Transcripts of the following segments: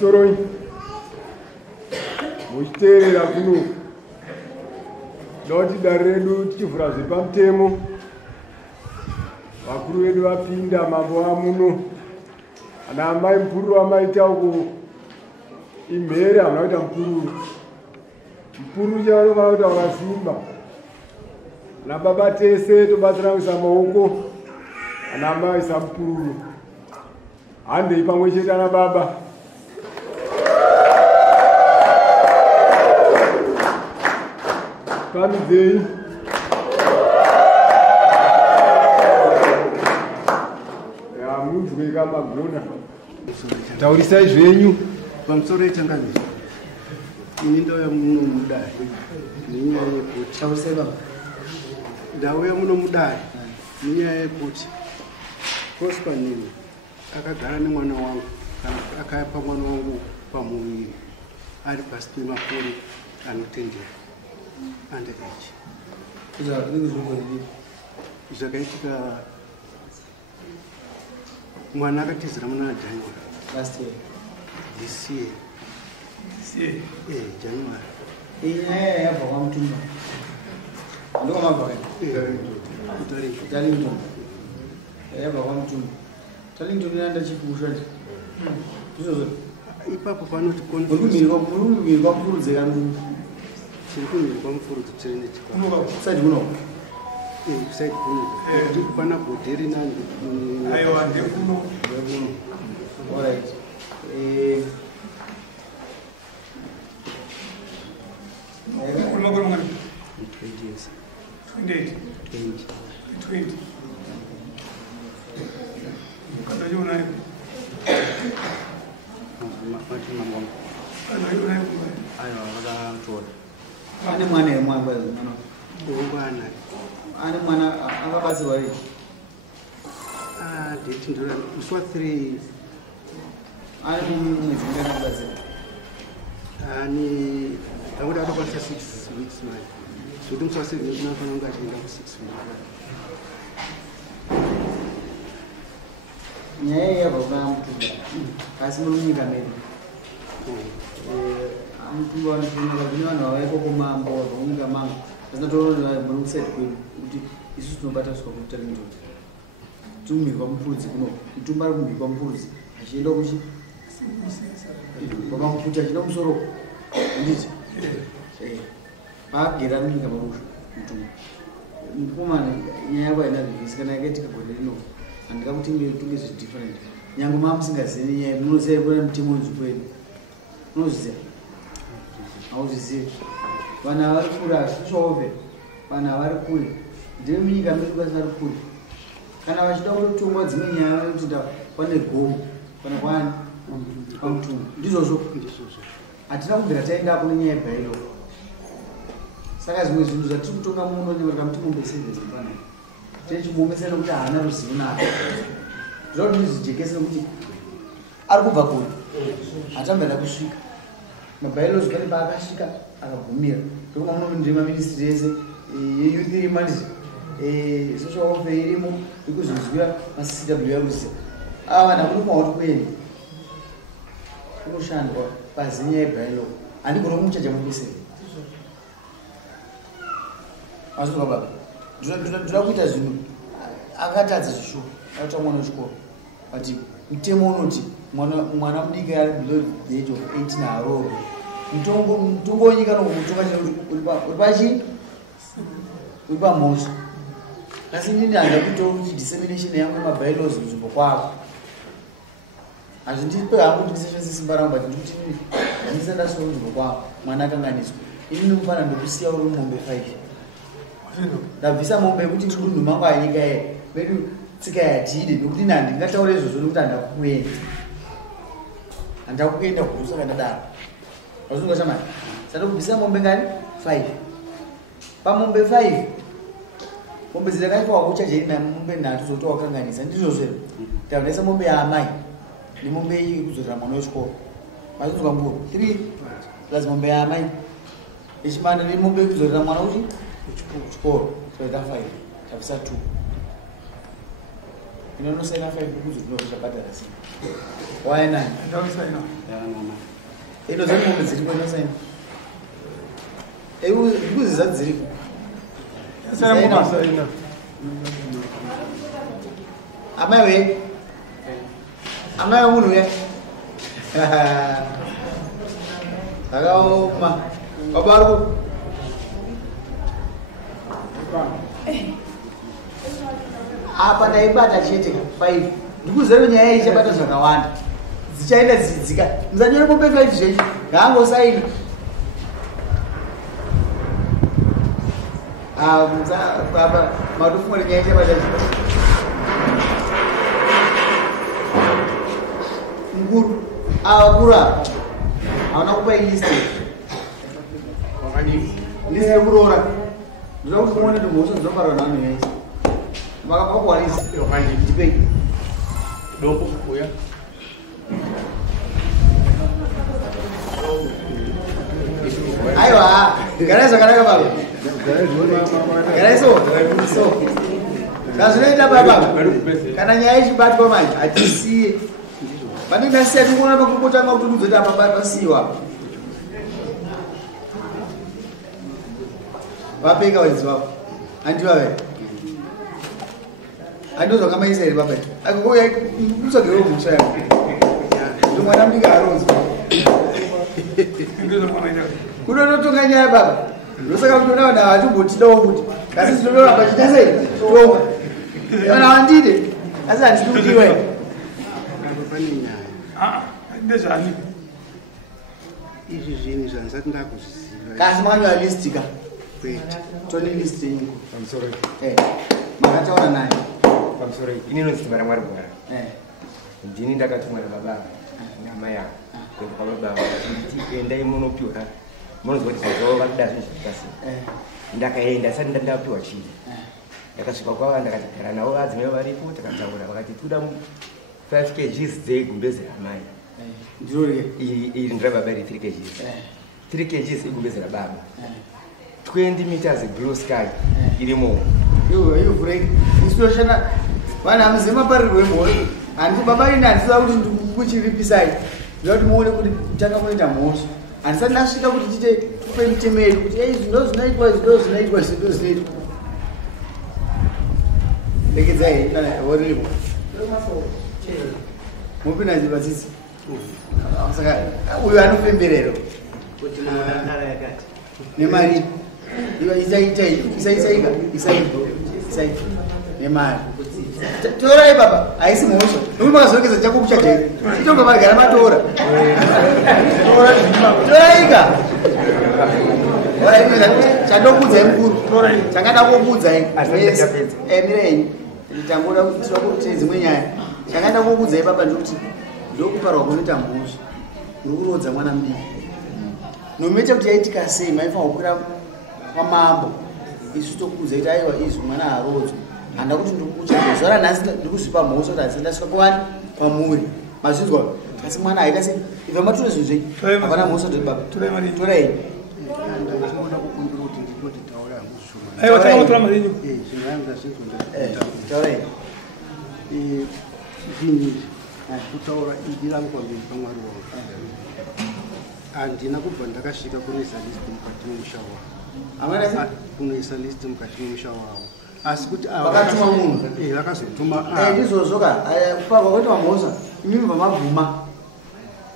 Soroi muchiterera kuno ndoti dare redu tichivhura zvepamutemo vakuru vedu vapinda mambo amuno ana amai mupururu amaita uko imhere hamuna kuita mupururu chavanofana kuita wakasimba ana baba tese tobatsira kuisa maoko ana amai isa mupururu handei pamwe chete ana baba Pamuviri munzwe kamagona taurisai zvenyu pamusoro yetangazi ini ndauya muno mudare nenyaya yekuti ndauya muno mudare nenyaya yekuti prosper nini akagara nemwana wangu kana akapa mwana wangu pamuviri ari pasi pemakore anotendera underage. Zvakaitika mwana akatizira muna January last year. This year. January. Yabva kwamutumba. Ndiko mabva. Darlington. Yabva kwamutumba. Darlington inoenda chipusha. Ndizvo. Ipapo panoti konfirmation kwamfurudze kangu. Chirikuni kwamfurudze chirene chikwa. Side kuno. Side kuno. Ndikufana bodheri nani. Aiwa ndikuno. All right. 20 years. 20. Kadajuna hiyo. Ane mwana yemwamba mwana. Ngwana. Ane mwana akabaziwa hivi. Date ndo uswa 3. Ane mwezi ngana baziwa. Ani abuda ndo kwa 6 weeks man. So tumswa 7 weeks na fana ngathi ndo 6 weeks. Nyaya yabva kwamutumba. Asi munyika medu. Amutumba wanofunga kuti vanhu vavaiko kumambo vamunyika mangu. Asinatorona muri kuside kwedu kuti isusu tinobata kusvika kuTarlington. Tumhirwa mupurudzi kuno. Mutumba ari kumhirwa mupurudzi. Achienda kuchi? Kwakamuputa achida musoro. Nditi? Paagera munyika marusha mutumba. Mukomana nyaya yavo haina rivhisi kana yakaitika gore rino. Andika kuti tunge zviri different. Nyange mamusingazivi nyaya munoziva kuna mutemo wenzvukwedu. Munoziva? Hauzvizivi. Vanhu vari kure hazvisvove. Vanhu vari kure. Ndiri munyika medu vari kure. Kana vachida kutongwa dzimwe nyaya vanokuti pane gomo kana kwani pamutumba. Ndizvozvo. Hatina kubvira taendapo nenyaya yebhairo. Saka zvimwe zvinhu zvatiri kutonga muno nyoreka mutimombe service panapa. Tichimuomesa nokuti haana ruzivo naro. Zvinoda kuti zvijekese nokuti ari kubva kure. Hatambaida kusvika. Mabhailozi pane paakasvika akagumira. Tokunga muno ndima ministry yese yeyouth irimo social welfare irimo ikuzvizwira maCCW yaruziva. Ava vanhu hamuna kumauti kuenda. Kunoshandwa pazinya yebhailo. Handigona kumuchaja mubeseni. Azvinoka baba. Ndoda kuita zvinhu akatadza zvishuwa akata mwana wechikoro ati mutemo unoti mwana mudiki ari below the age of 18 haroorwe. Mutongo wenyika nomutonga uri pachi uri pamhosva. Asi inini handa kuitawo kuti dissemination yangu yemabhailozi kunzvimbo kwavo hazvindipe hangu kuti ndisevenzese simba rangu but ndikuti inini handisandasiwa kunzvimbo kwavo mwana akanganiswa. Inini ndikufana ndokusiya uri mombe 5. Ndabvisa mombe yekuti ndiri kunhu mangu anyika medu tsika yatide nokuti ndingataura izvozvo nokuti handakuenda. Andakuenda kurusa kana daro. Wazunga chama. Sasa kubisa mombe ngani? 5. Pa mombe 5. Mombe zilakaitwa wakuchaje na mombe na tuzotoa kanganisa ndizo zero. Taonesa mombe ya amai. Ni mombe hii kuzora mwana wachiko. Wazunga mburu 3 plus mombe ya amai. Ishimana ni mombe kuzora mwana uchi chiko. So ita 5. Tafisa 2. Inono sena 5 kuzo tunosha patara si. Why 9? Don't say no. Ino zani mombe zilikuwa ino sena. Kuzi zati zilikuwa. Sena. Amawe munu ya. Akaoma. Babaru. Apa ndaibata chete 5. Ndikuzero nyaya iyi chabata zvakawanda. Zichaenda zidzika. Muzanyore mombe 5 zvechi. Ngaango saini. Baba madufu nyaya chabata chete. Nguru awakura hawana kupa list list yekurora ndinoda kuti muone kuti mhosva dzinobarwa navanhu yaisi makapa kuwa list ndipei Doko kuya. aiwa garai zvakanaka baba garai so kazvinoita baba kana nyaya ichibatwa manje hatisiye Bandinga siya kuona pakupota kuti kuzota pasiwa. Wapeka wenzi wako. Andiwa wewe. Andozo kama hizi baba. Akuya usogero musha yako. Ndio mwana mdinga aronzi. Ndio mwana yako. Kuno tonganya baba. Ndosaka kutonawo na watu botidawo kuti. Kasi ndinola pachita sei? Tonga. Yana wandide. Asa ndikuti wewe. Ndezani. Izvi zvinhu zvanisati ndakuziva. Kasi mwana wa listika. Kwete. Toni list yingu. Pamusoro. Makataura naye. Pamusoro. Inini nzimara mwari bwara. Ndini ndakatumwa nababa. Nama ya. Kwa baba kuti endai munopiwa. Munozwa kuti zvazo vakuda zvinhu zvakasi. Ndakaenda sati ndapiwa chii. Ndakasvika kwava ndakati gara nawo vadzimai varipo takataura vakati toda 5 kg dzegumbezi ramai. Iri ndirababa iri 3 kg. 3 kg igumbezi rababa. 20 meters blue sky irimo. Yo break. Inspiration bana mzima parirwe mhori. Andi baba ina ndiza kuti ndikuchiripisai. Ndoti muone kuti tanga kuita mhosva. Andisati ndasvika kuti tite tupe mitemeri kuti ei zvinhu zvinoitwa. Ndekedzai kana horimo. Mupina zvibasisi. Saka uyu anopemberero. Kuti munakara yakati. Nemari. Iwa isaika. Nemari. Torai baba, haisi mhosva. Nokuti makazorokeza chako kuchajaika. Itonga magara matora. Toraika. Chandokudzai mukuru. Changada kukudzai. Mirei. Nditangoda kuti dzimwe nyaya. Changada kukudzai baba ndikuti ndokuparwa kunoita mhosva. Uri kurodza mwana mudiki. Nomecha kuti yaitika sei maifa kukwira kwamambo. Isu tokuudza kuti aiwa izvi mwana harodzwa. Handa kuti ndikukucha zara nhasi ndikuzvipa mhosva kuti hasi ndasvika kwani pamuri. Mazvinzwa asi mwana aita sei ibva matura zvinhu zvei. Hapana mhosva kuti baba. Torai. Ndinoda kukumbira kuti ndinoti taura mushoma. Aiwa taura marinyo. Zvinhu zvanga zvinhu. Torai. Ndini kutaura idi rangu kwambiri pamwari wangu. Handina kubva ndakasvika kunoisa list mukati memusha wavo. Kunoisa list mukati memusha wavo. Asi kuti vakatuma munhu. Vakazotuma. Ndizvozvoka kuparwa kuti mamhosva imimi vamabvuma.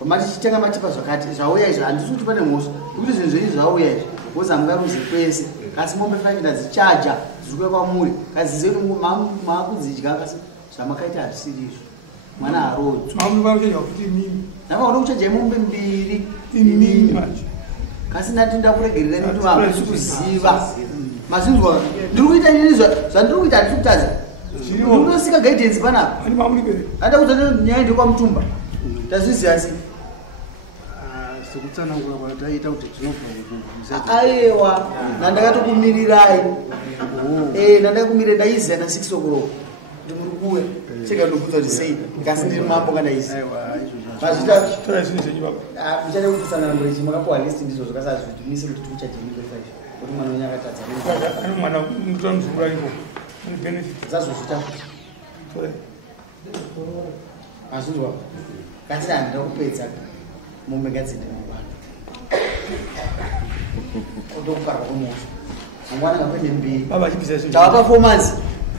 Vamatichitenga matipa zvakati zvauya izvo handisi kuti pane mhosva. Kuti zvinhu zvenyu zvauya izvo woza mungaruzi kwese. Kasi mombe 5 ndadzichaja zvirikuya kwamuri. Kazize kuti maakudzidya kasi zvamakaita hazvisiri izvo. Mwana harodzwa. Mamuvakuchaja kuti mimi. Ndakaona kuchaja mombe 2 imimi manje. Kasi ndati ndakuregerera kuti vamasi kuziva. Mazvinzwa ndiri kuita nini zvandiri kuita handisi kutadza. Ndinosika guidance panapa. Ani mamuri bere. Handa kudzana nyaya ndekwamutumba. Tazviziva sei. sekutsanangura kwataita kuti tinobva aiwa nandakatokumirirai nandakakumire ndaiziya na 6 o'clock kuti muri kuwe cheka ndokudza kuti sei ngasi ndiri mambo kandaizi muchada kutsanangura chimwe kapuwa list ndizvo zvakasazvitumise kuti tiuchajemiko izazvo kuti mwana wenyu akatadza mwana mutora muzukuru aripo zazvozvita azvizwa kasi handida kupedza mumegadzine mangwana otokuparwa kwomoto mangwana ngakwende mbiri tava performance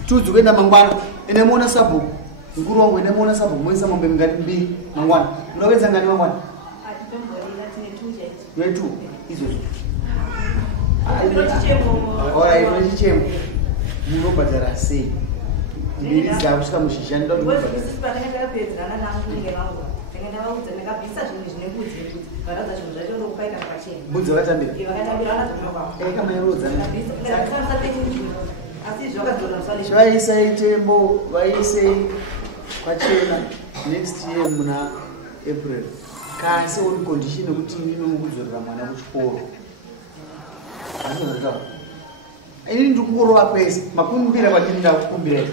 tudzi kuenda mangwana inemuona sabhuku mukuru wangu inemuona sabhuku moisa mombe mingati mbiri mangwana munovenza ngani mangwana yetu izvozvo ora ino chichemo munobhadhara sei mbiri dzakusvika muzhizha ndoda mbudzi vakatambira vaisai tembo vaisei kwachena next year muna April kasi on condition yekuti inomukudzorera mwana kuchikoro ini ndikungorova kwese makumbira kwandiri ndakukumbira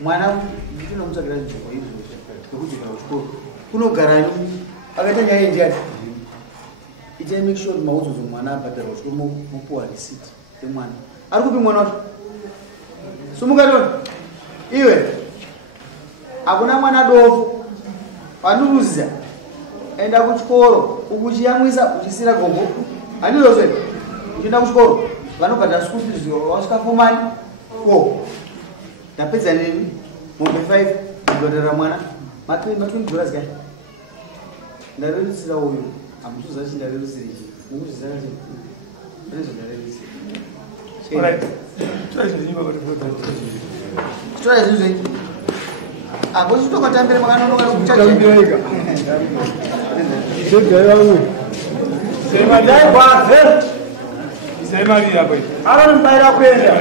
mwana ndinomutsvagira nzvimbo izvozvo yekudzokera kuchikoro kunogara akaita nyaya yendiati itai make sure kuti maudzodzo mwana abhadharwa kuchikoro mopuwa receipt yemwana ari kupi mwana wacho sumukatoni iwe hakuna mwana dofu panduruziza enda kuchikoro ukuchiyamwisa uchisira gombo handizozve uchienda kuchikoro vanobhadhara school fees wasvika fomani ko ndapedza neni mombe 5 ndibhadhara mwana $20 kai ndarerusira uyu hamusuza chi ndarerusira ichi mukuzvizana chi ndizvo ndarerusira chitora izvizvo iki apo chitokatambire makanonoka kuchaambireka zvegayawe semadai kwaze seimari yako aroni mbaira kuenda